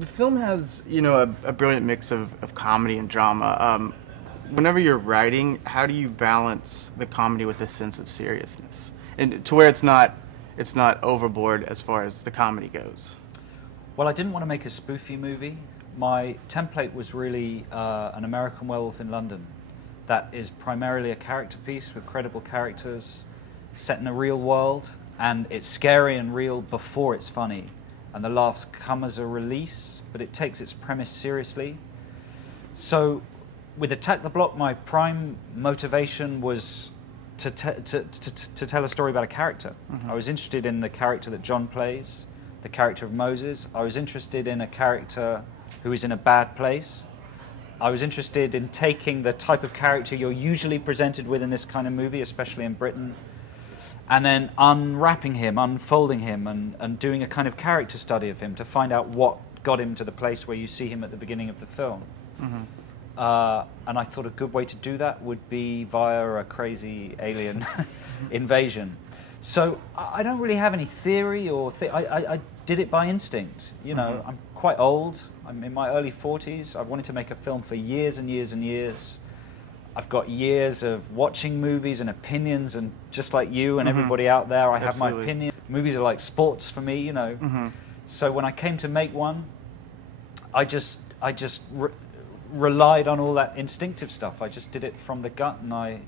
the film has, a brilliant mix of comedy and drama. Whenever you're writing, how do you balance the comedy with a sense of seriousness, and to where it's not overboard as far as the comedy goes? Well, I didn't want to make a spoofy movie. My template was really an American Werewolf in London that is primarily a character piece with credible characters set in a real world, and it's scary and real before it's funny, and the laughs come as a release, but it takes its premise seriously. So with Attack the Block, my prime motivation was to tell a story about a character. I was interested in the character that John plays, the character of Moses. I was interested in a character who is in a bad place. I was interested in taking the type of character you're usually presented with in this kind of movie, especially in Britain, and then unwrapping him, unfolding him, and doing a kind of character study of him to find out what got him to the place where you see him at the beginning of the film. And I thought a good way to do that would be via a crazy alien invasion. So I don't really have any theory or I did it by instinct. I'm quite old. I'm in my early 40s. I've wanted to make a film for years and years and years. I've got years of watching movies and opinions, and just like you and everybody out there, I have my opinion. Movies are like sports for me, So when I came to make one, I just relied on all that instinctive stuff. I just did it from the gut, and I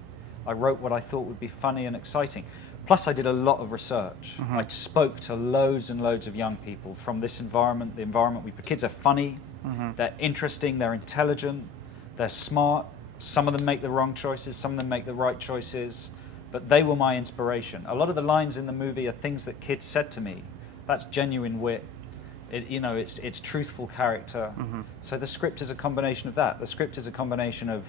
wrote what I thought would be funny and exciting. Plus, I did a lot of research. I spoke to loads and loads of young people from this environment, the environment kids are funny, they're interesting, they're intelligent, they're smart. Some of them make the wrong choices, some of them make the right choices, but they were my inspiration. A lot of the lines in the movie are things that kids said to me. That's genuine wit. It's truthful character. So the script is a combination of that. The script is a combination of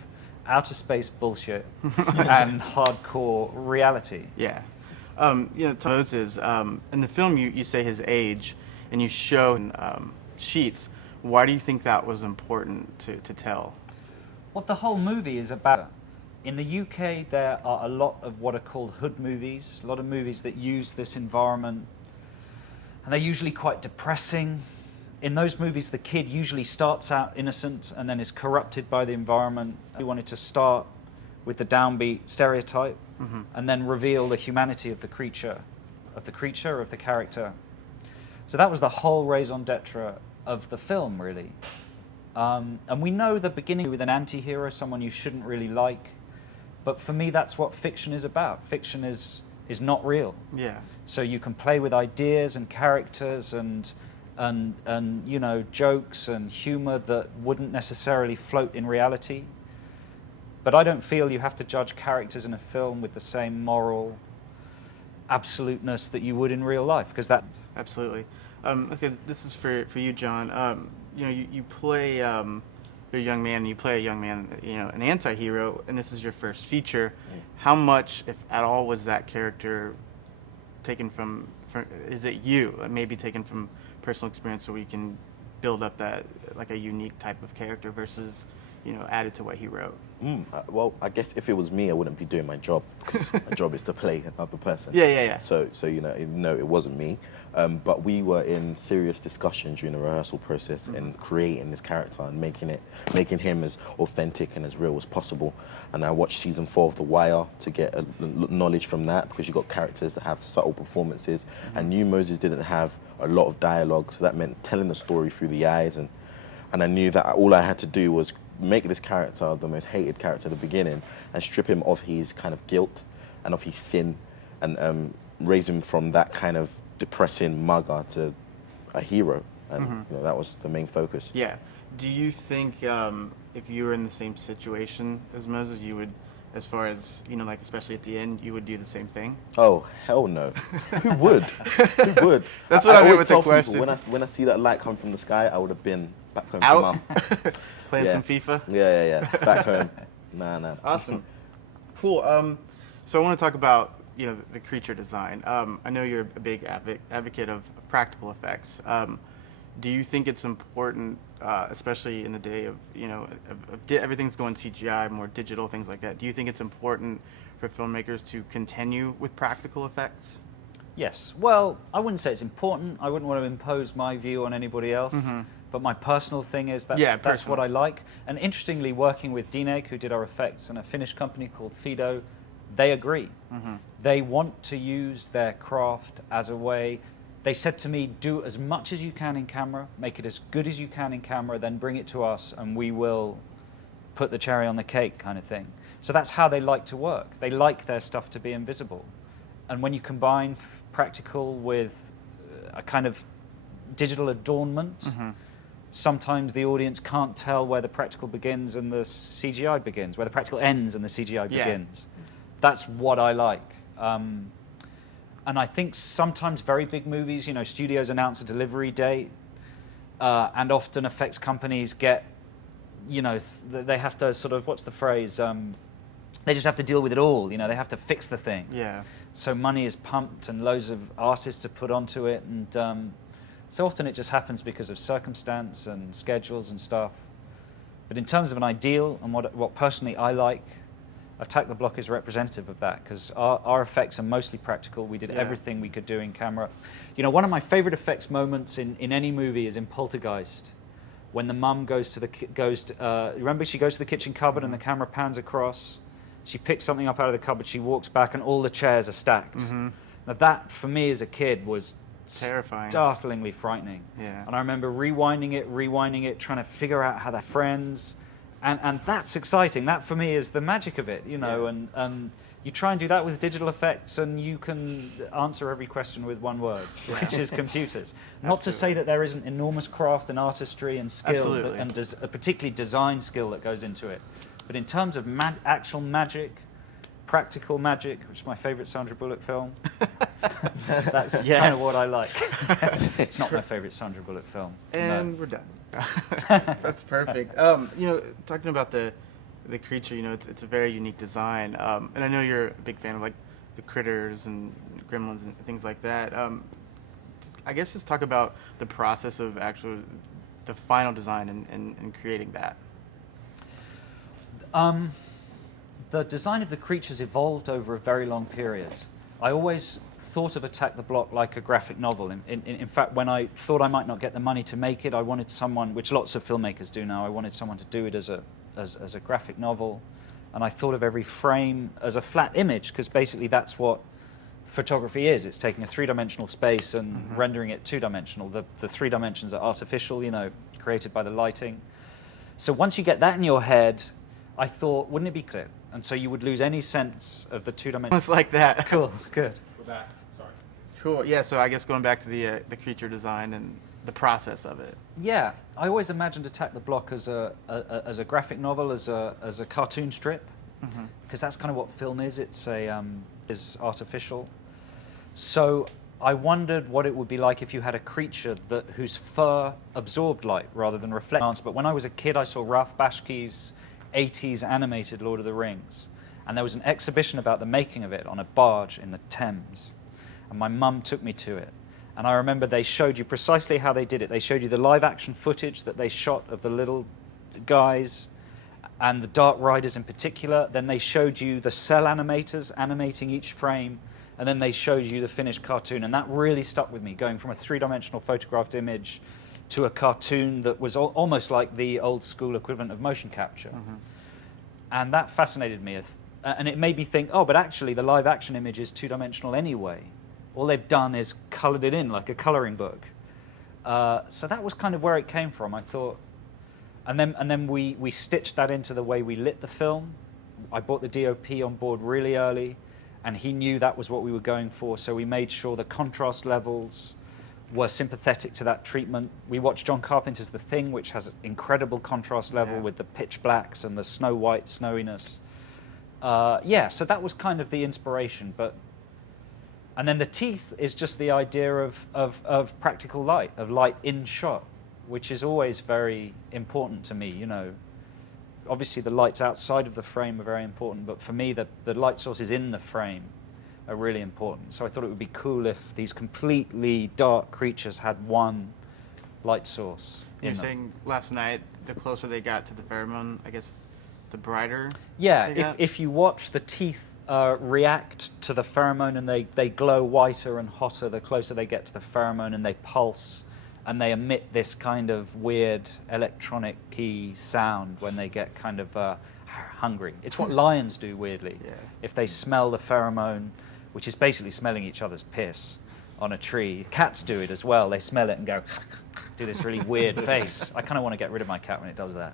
outer space bullshit and hardcore reality. Yeah. Moses, in the film you say his age, and you show sheets. Why do you think that was important to tell? Well, the whole movie is about... In the UK, there are a lot of what are called hood movies, a lot of movies that use this environment, and they're usually quite depressing. In those movies, the kid usually starts out innocent and then is corrupted by the environment. We wanted to start with the downbeat stereotype and then reveal the humanity of the creature, of the character. So that was the whole raison d'etre of the film, really. And we know the beginning with an anti-hero, someone you shouldn't really like. But for me, that's what fiction is about. Fiction is not real. Yeah. So you can play with ideas and characters and jokes and humor that wouldn't necessarily float in reality. But I don't feel you have to judge characters in a film with the same moral absoluteness that you would in real life, because that... Absolutely. Okay, this is for you, John. You play you're a young man, and you play a young man, an anti-hero, and this is your first feature. How much, if at all, was that character taken from is it you, maybe taken from personal experience, so we can build up that, like, a unique type of character versus, added to what he wrote? Well, I guess if it was me, I wouldn't be doing my job, because my job is to play another person. Yeah. So no, it wasn't me. But we were in serious discussion during the rehearsal process and creating this character and making him as authentic and as real as possible. And I watched season 4 of The Wire to get knowledge from that, because you got characters that have subtle performances, and knew Moses didn't have a lot of dialogue, so that meant telling the story through the eyes. And I knew that all I had to do was make this character the most hated character at the beginning and strip him of his kind of guilt and of his sin, and raise him from that kind of depressing mugger to a hero. And that was the main focus. Yeah. Do you think if you were in the same situation as Moses, you would, as far as, like especially at the end, you would do the same thing? Oh, hell no. Who would? Who would? That's what I mean with the tell question. People, when I see that light come from the sky, I would have been back home Out? to mum. Playing some FIFA? Yeah. Back home. Nah. Awesome. Cool. So I want to talk about, the creature design. I know you're a big advocate of practical effects. Do you think it's important, especially in the day of, everything's going CGI, more digital, things like that. Do you think it's important for filmmakers to continue with practical effects? Yes. Well, I wouldn't say it's important. I wouldn't want to impose my view on anybody else. But my personal thing is that's what I like. And interestingly, working with Dineg, who did our effects, and a Finnish company called Fido, they agree. They want to use their craft as a way. They said to me, do as much as you can in camera, make it as good as you can in camera, then bring it to us and we will put the cherry on the cake kind of thing. So that's how they like to work. They like their stuff to be invisible. And when you combine practical with a kind of digital adornment, sometimes the audience can't tell where the practical begins and the CGI begins, where the practical ends and the CGI begins. That's what I like. And I think sometimes very big movies, you know, studios announce a delivery date, and often effects companies get, you know, they have to sort of, what's the phrase? They just have to deal with it all, you know, they have to fix the thing. Yeah. So money is pumped and loads of artists are put onto it, and so often it just happens because of circumstance and schedules and stuff. But in terms of an ideal and what personally I like, Attack the Block is representative of that, because our effects are mostly practical. We did everything we could do in camera. You know, one of my favorite effects moments in any movie is in Poltergeist, when the mum goes to remember she goes to the kitchen cupboard and the camera pans across. She picks something up out of the cupboard, she walks back, and all the chairs are stacked. Now that, for me as a kid, was terrifying, startlingly frightening. Yeah. And I remember rewinding it, trying to figure out how they're friends. And that's exciting. That, for me, is the magic of it, you know. And you try and do that with digital effects, and you can answer every question with one word, which is computers. Not to say that there isn't enormous craft and artistry and skill, and particularly design skill that goes into it. But in terms of actual magic, practical magic, which is my favorite Sandra Bullock film, that's kind of what I like. It's not my favorite Sandra Bullock film. And we're done. That's perfect. You know, talking about the creature, you know, it's a very unique design. And I know you're a big fan of like the critters and gremlins and things like that. I guess just talk about the process of the final design and creating that. The design of the creatures evolved over a very long period. I always thought of Attack the Block like a graphic novel. In fact, when I thought I might not get the money to make it, I wanted someone, which lots of filmmakers do now, I wanted someone to do it as a graphic novel. And I thought of every frame as a flat image, because basically that's what photography is. It's taking a three-dimensional space and rendering it two-dimensional. The three dimensions are artificial, you know, created by the lighting. So once you get that in your head, I thought, wouldn't it be it? And so you would lose any sense of the two-dimensional. It's like that. Cool, good. We're back. Sorry. Cool. Yeah. So I guess going back to the creature design and the process of it. Yeah, I always imagined Attack the Block as a graphic novel, as a cartoon strip, because that's kind of what film is. It's is artificial. So I wondered what it would be like if you had a creature whose fur absorbed light rather than reflects. But when I was a kid, I saw Ralph Bakshke's 80s animated Lord of the Rings, and there was an exhibition about the making of it on a barge in the Thames, and my mum took me to it, and I remember they showed you precisely how they did it. They showed you the live action footage that they shot of the little guys and the Dark Riders in particular. Then they showed you the cell animators animating each frame, and then they showed you the finished cartoon, and that really stuck with me, going from a three-dimensional photographed image to a cartoon that was almost like the old school equivalent of motion capture. And that fascinated me. And it made me think, oh, but actually the live action image is two-dimensional anyway. All they've done is colored it in like a coloring book. So that was kind of where it came from. I thought, and then we stitched that into the way we lit the film. I brought the DOP on board really early, and he knew that was what we were going for, so we made sure the contrast levels were sympathetic to that treatment. We watched John Carpenter's The Thing, which has an incredible contrast level with the pitch blacks and the snow white snowiness. Yeah, so that was kind of the inspiration. And then the teeth is just the idea of practical light, of light in shot, which is always very important to me. You know, obviously the lights outside of the frame are very important, but for me the light sources in the frame are really important. So I thought it would be cool if these completely dark creatures had one light source. You're saying last night, the closer they got to the pheromone, I guess the brighter. Yeah, if you watch the teeth react to the pheromone, and they glow whiter and hotter the closer they get to the pheromone, and they pulse, and they emit this kind of weird electronic-y sound when they get kind of hungry. It's what lions do, weirdly. Yeah. If they smell the pheromone, which is basically smelling each other's piss on a tree. Cats do it as well. They smell it and go, do this really weird face. I kind of want to get rid of my cat when it does that.